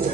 有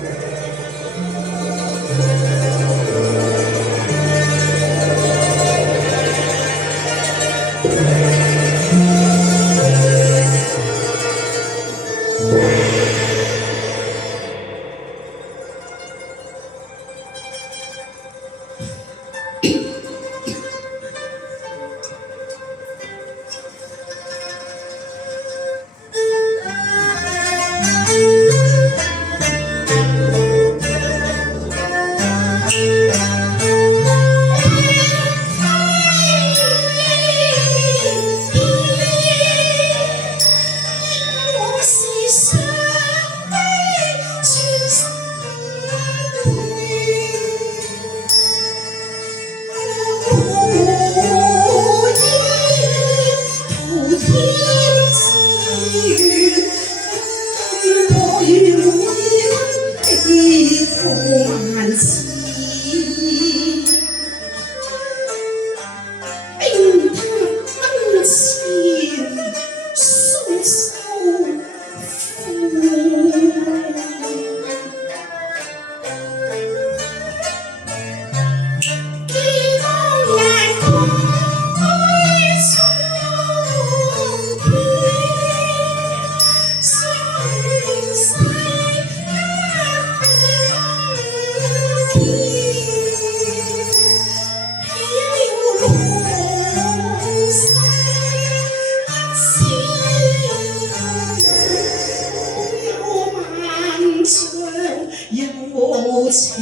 情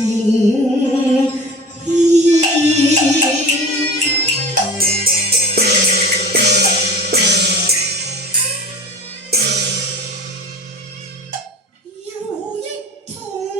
意。有一痛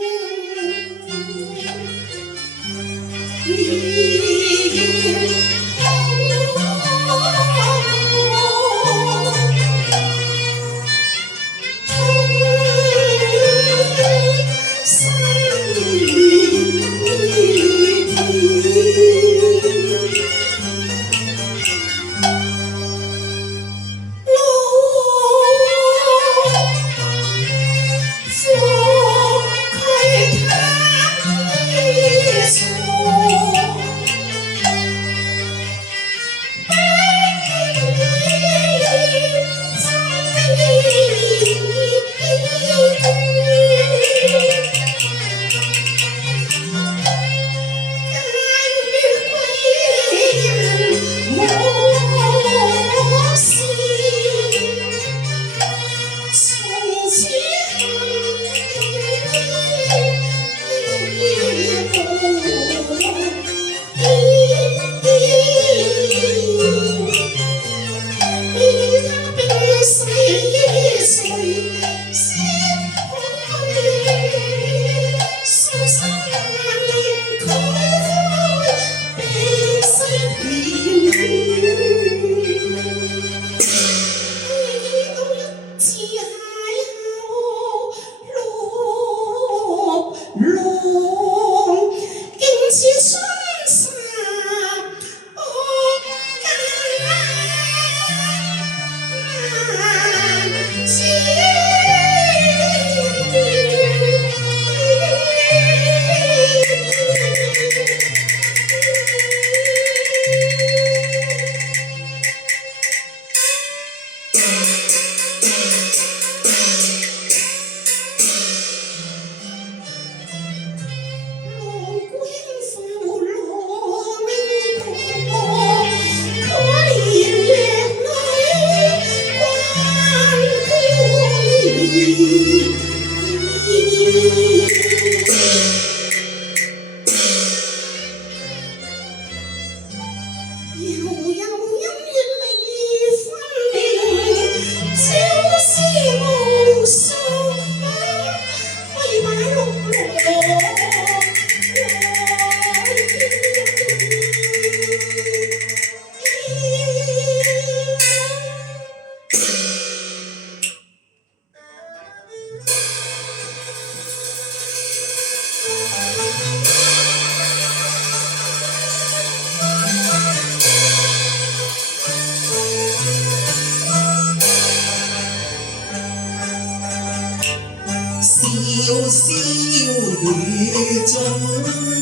笑笑雨中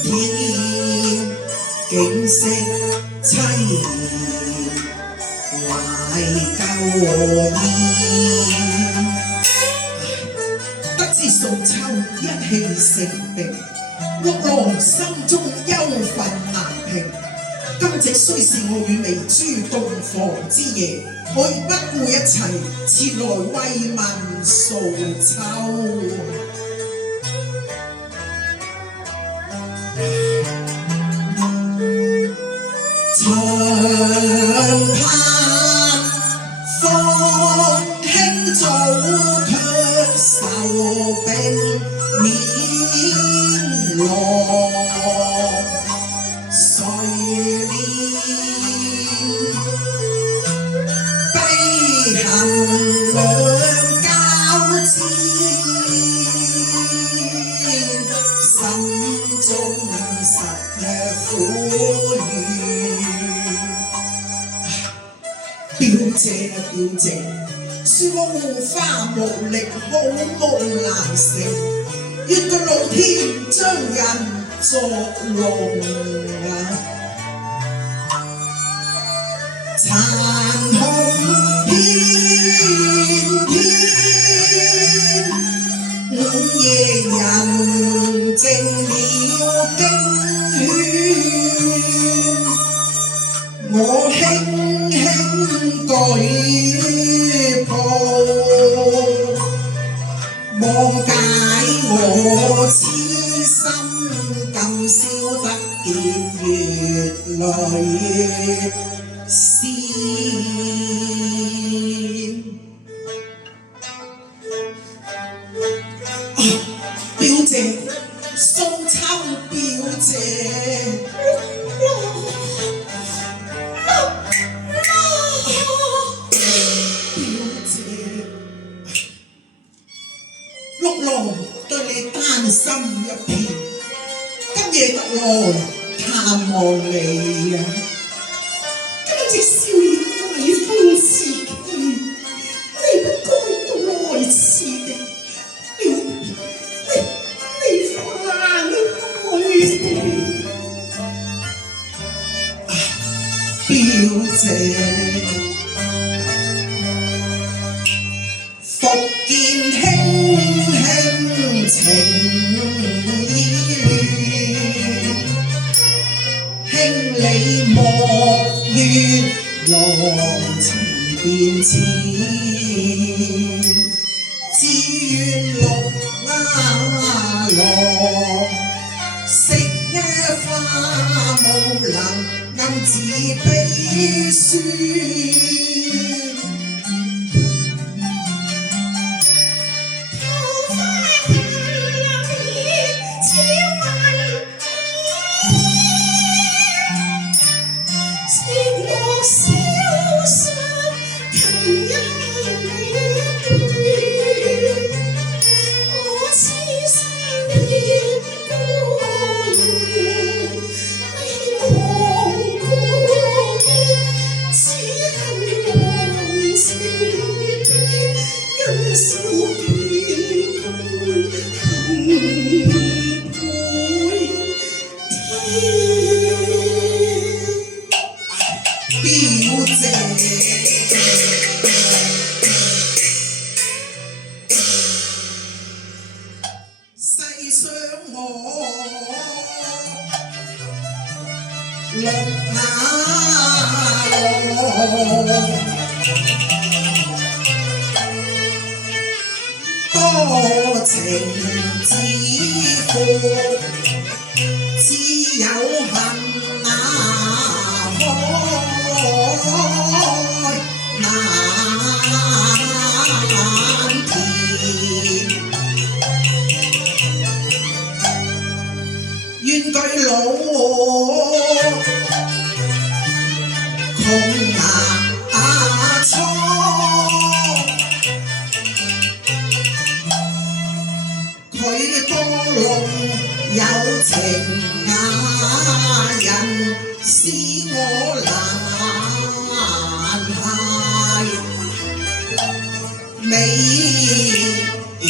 天，景色凄然，懷舊意。得知宋秋一氣成冰，六郎心中憂憤難平。今夕雖是我與明珠洞房之夜，我亦不顧一切前來慰問素秋。長盼放輕早卻愁並面浪。誰憐悲恨兩交戰，心中實苦怨。表姐表姐，恕我護花無力，好夢難成，願個老天將人作龍殘紅片片，午夜人靜了經勸，我輕輕舉步，望解我痴心，今宵得見月裏仙。表姐，宋秋表姐。六郎對你擔心一片，今夜特來探望你啊！今夕少年大風時期，你不該到來遲的，你翻去表姐。復見輕輕情意亂，輕理莫怨郎情變遷，只願綠郎惜花無能暗自悲酸。世上我綠郎多情之負，只有恨那開難填。願巨老窮牙瘡，佢多弄有情雅人，使我難捱美眷。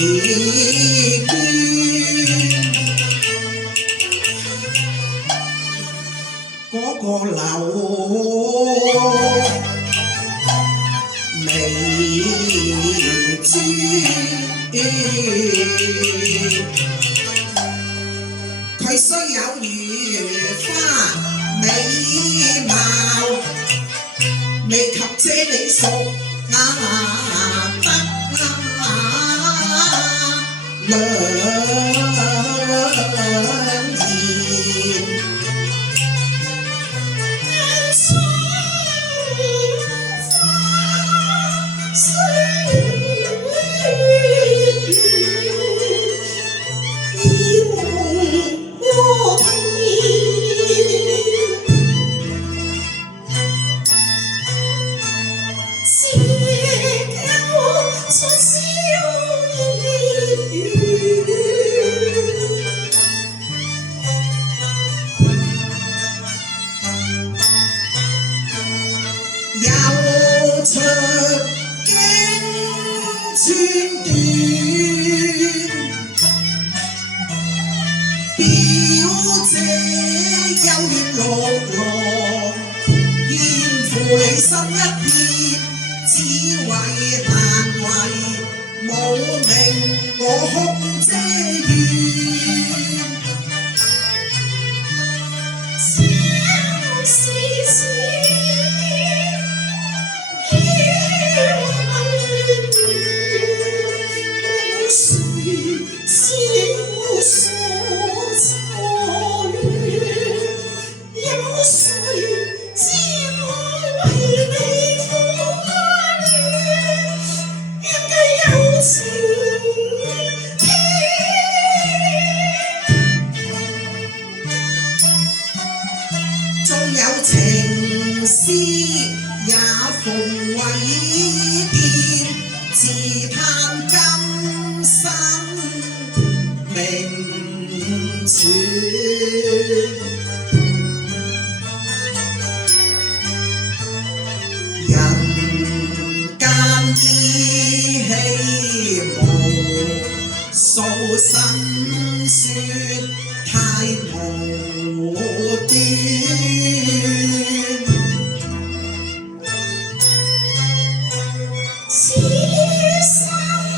佢雖有如花美貌，未及這你熟得良言。有出經寸斷，表姐幽怨綠浪，獻負你心一片，只為難為無名我空嗟怨。縱有情絲也逢偉見，自嘆今生命存。人間依稀無數辛酸，太無端。此生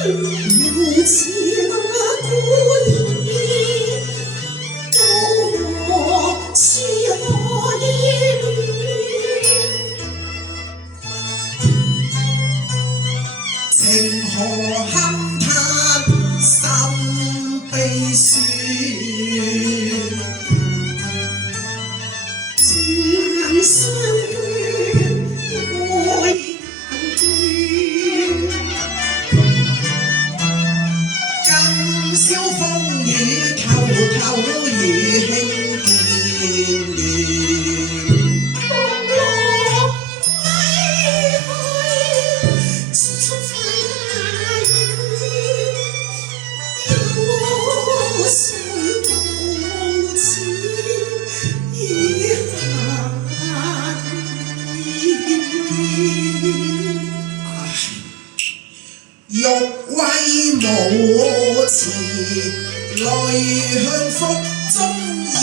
如此孤兒，到何處可依戀？情何堪嘆心悲酸，情難相斷，愛恨斷。今宵風雨偷偷如輕見面，風落歸去，匆匆快有誰道此遺憾意？欲為無詞，淚向腹中咽，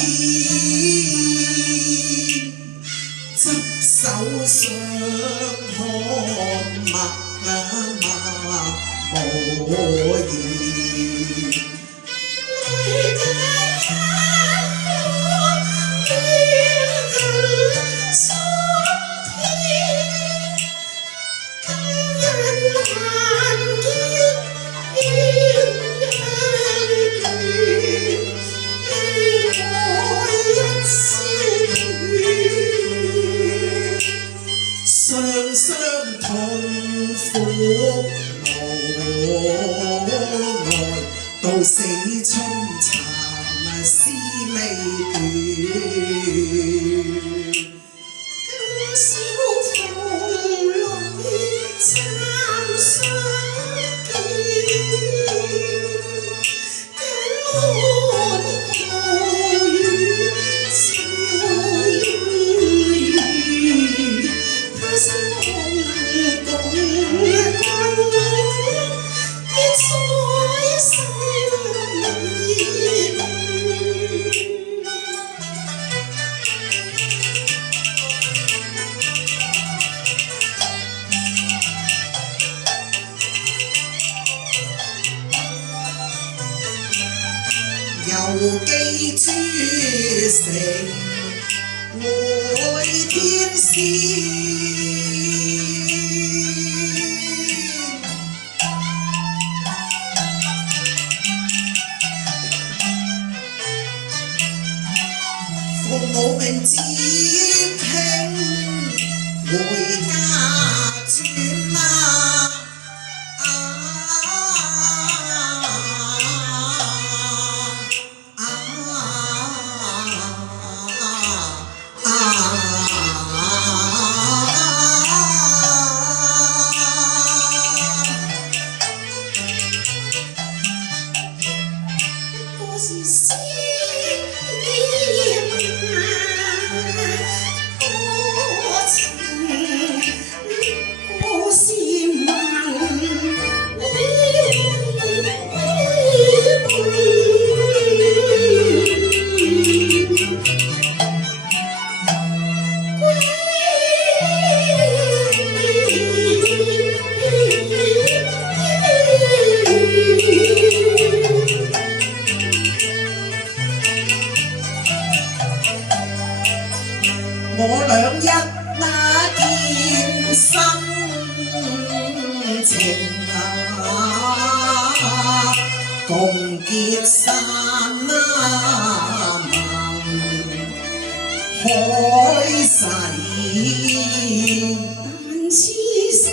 執手相看默言。雙雙痛苦無奈，到死春蠶絲未斷。今宵風裏參相見，眼看暴雨潮湧來，他心可能共困，結在世裏。又記諸城會天仙。父母命接慶回家轉啦。我倆一那見心情共結散海誓但痴心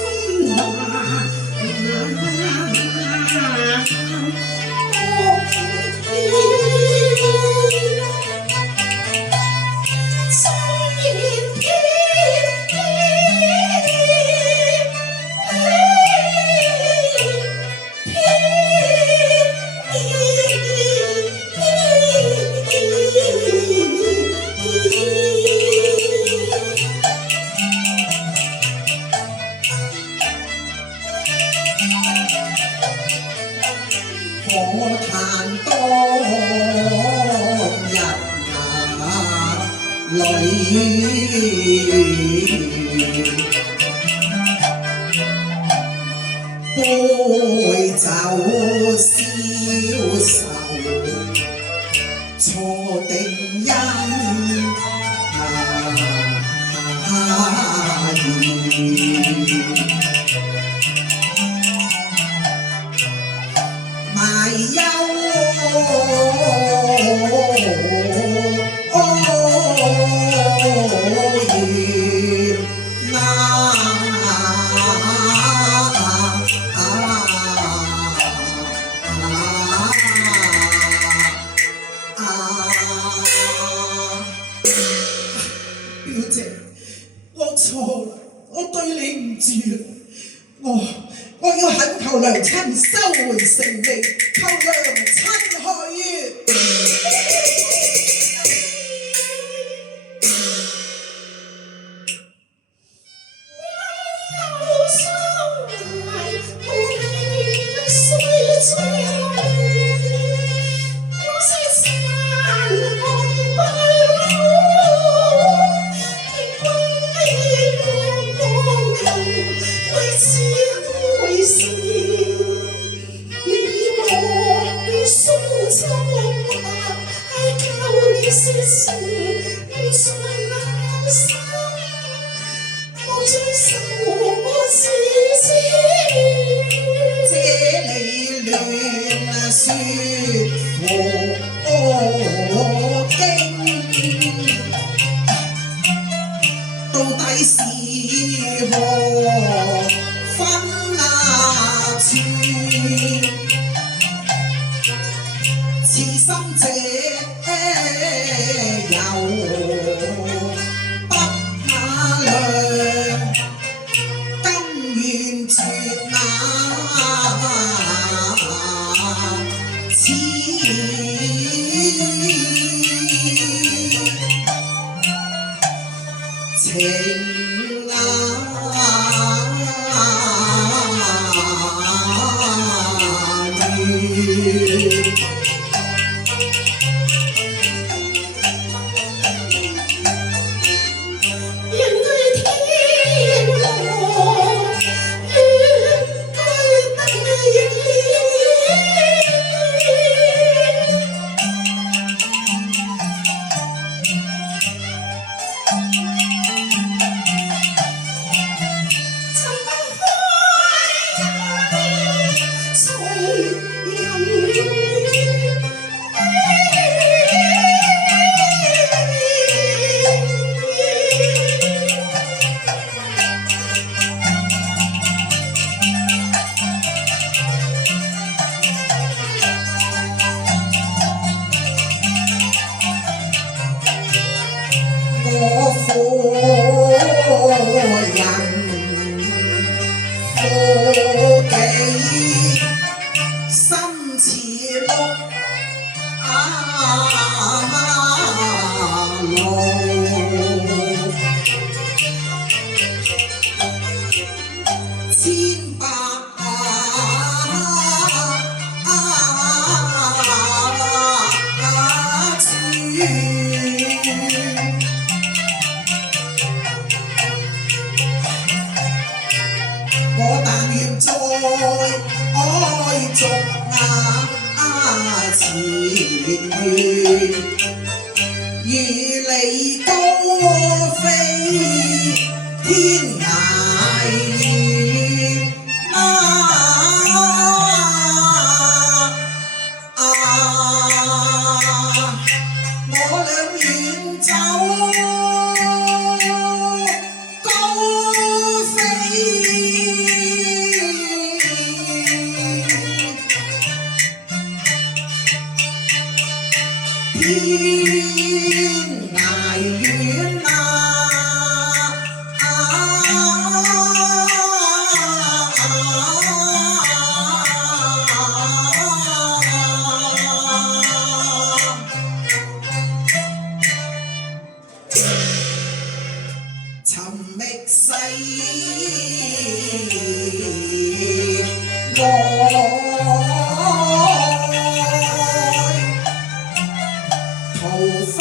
可嘆當日杯酒消愁錯定因埋憂表姐，我錯啦，我對你唔住啦，我要懇求娘親收回成命，求娘親去。到底是何分處？痴心者又不怕量，甘願絕此情人科技心似鹿路，千百處。我但願在愛中前緣，如離高飛天涯遠我倆遠走高飛。天涯遠尋覓世愛。桃花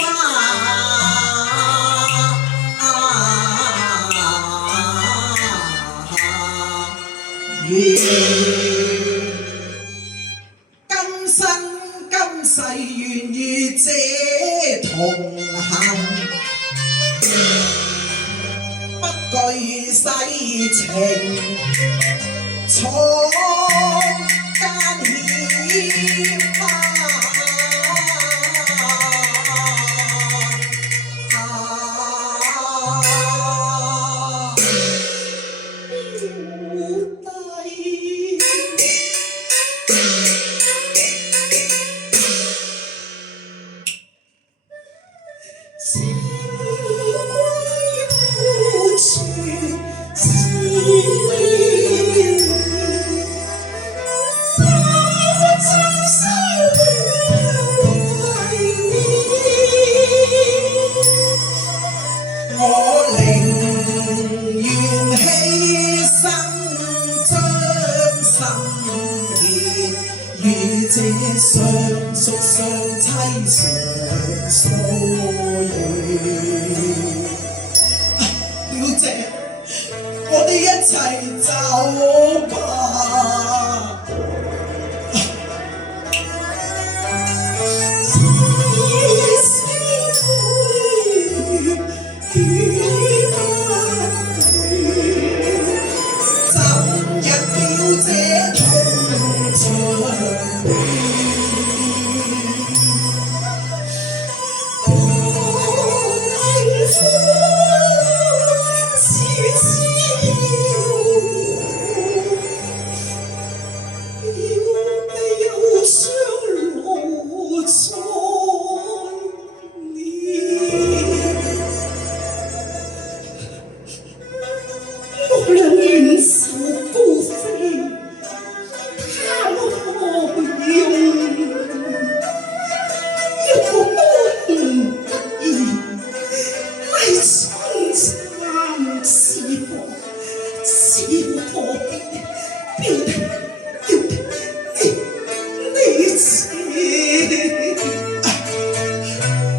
源，今生今世願與這同行，不懼世情闖艱險。情歸無處是怕我終生為你，我寧願犧牲將心獻，與這相宿相棲常疏遠。表姐，我哋一齊走吧。昨日表姐痛長我倆遠受高飛，他我用一個都唔得意，嚟春參是何必表弟你似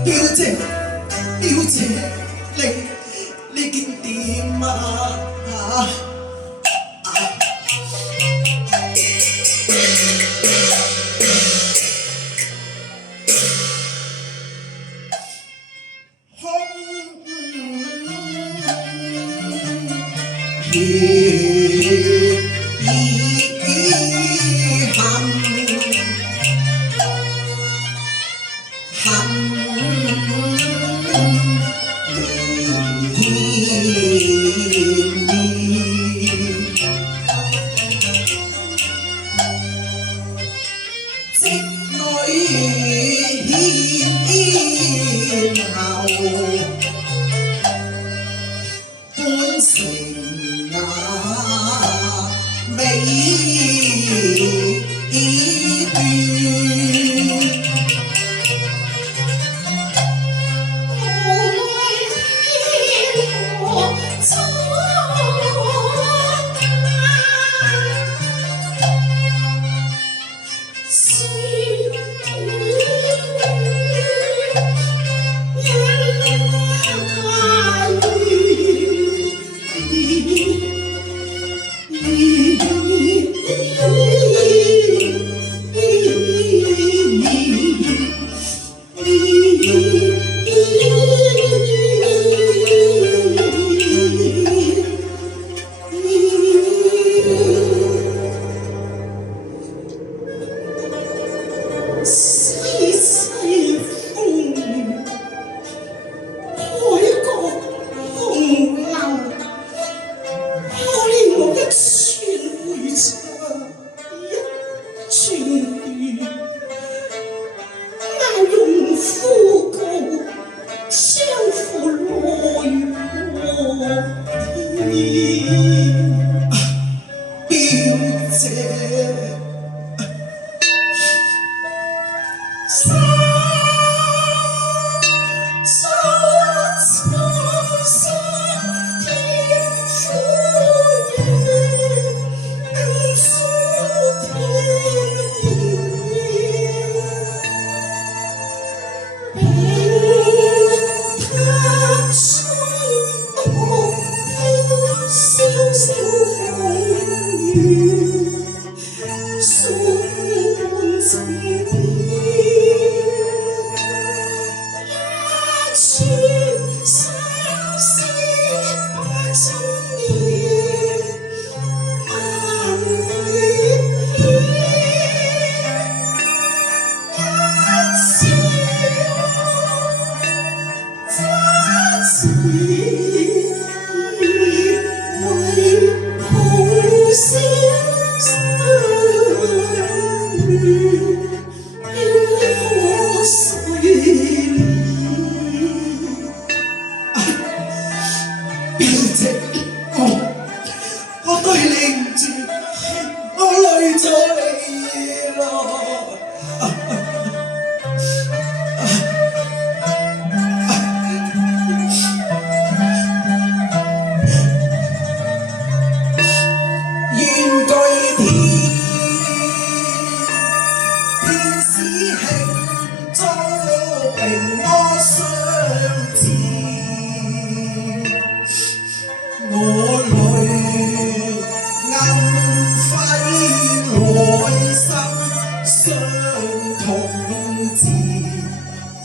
表姐你見點啊？全如那用枯槁，相扶來和天。表姐。我對你唔住，我累咗你咯。願據天使慶祝平安相見，我淚暗揮內心傷痛自，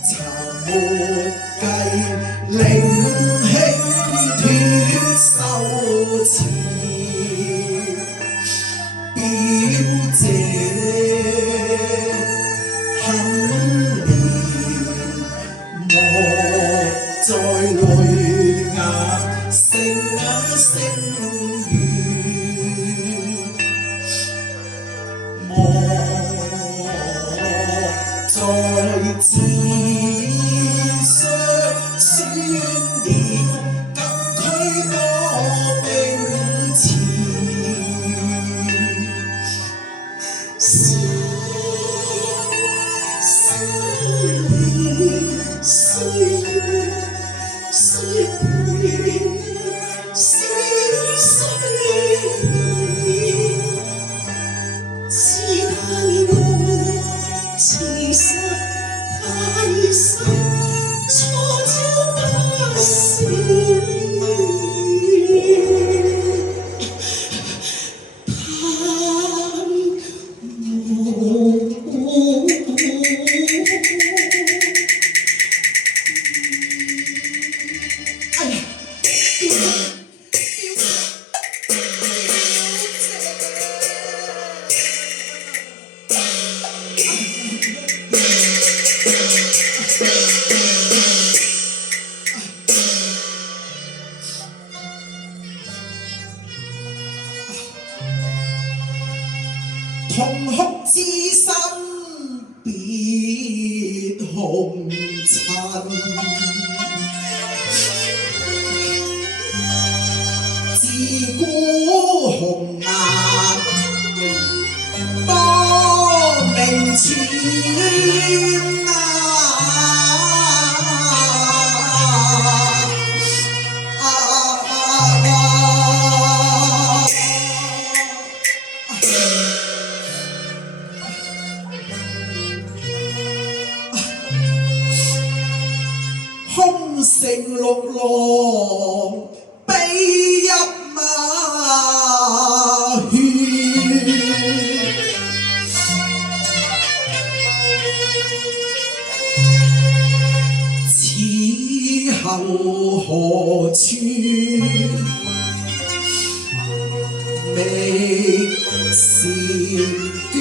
殘沒計令輕斷手持。表姐很憐，莫再淚眼聲語，莫再自相宣念，更驅多冰詞。同哭之心別紅塵，自古紅顏多名傳空城綠浪悲泣馬血，此後何處覓時斷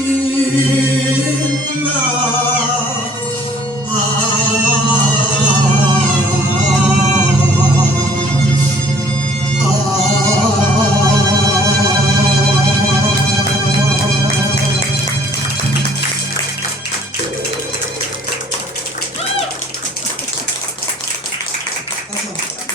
ครับผม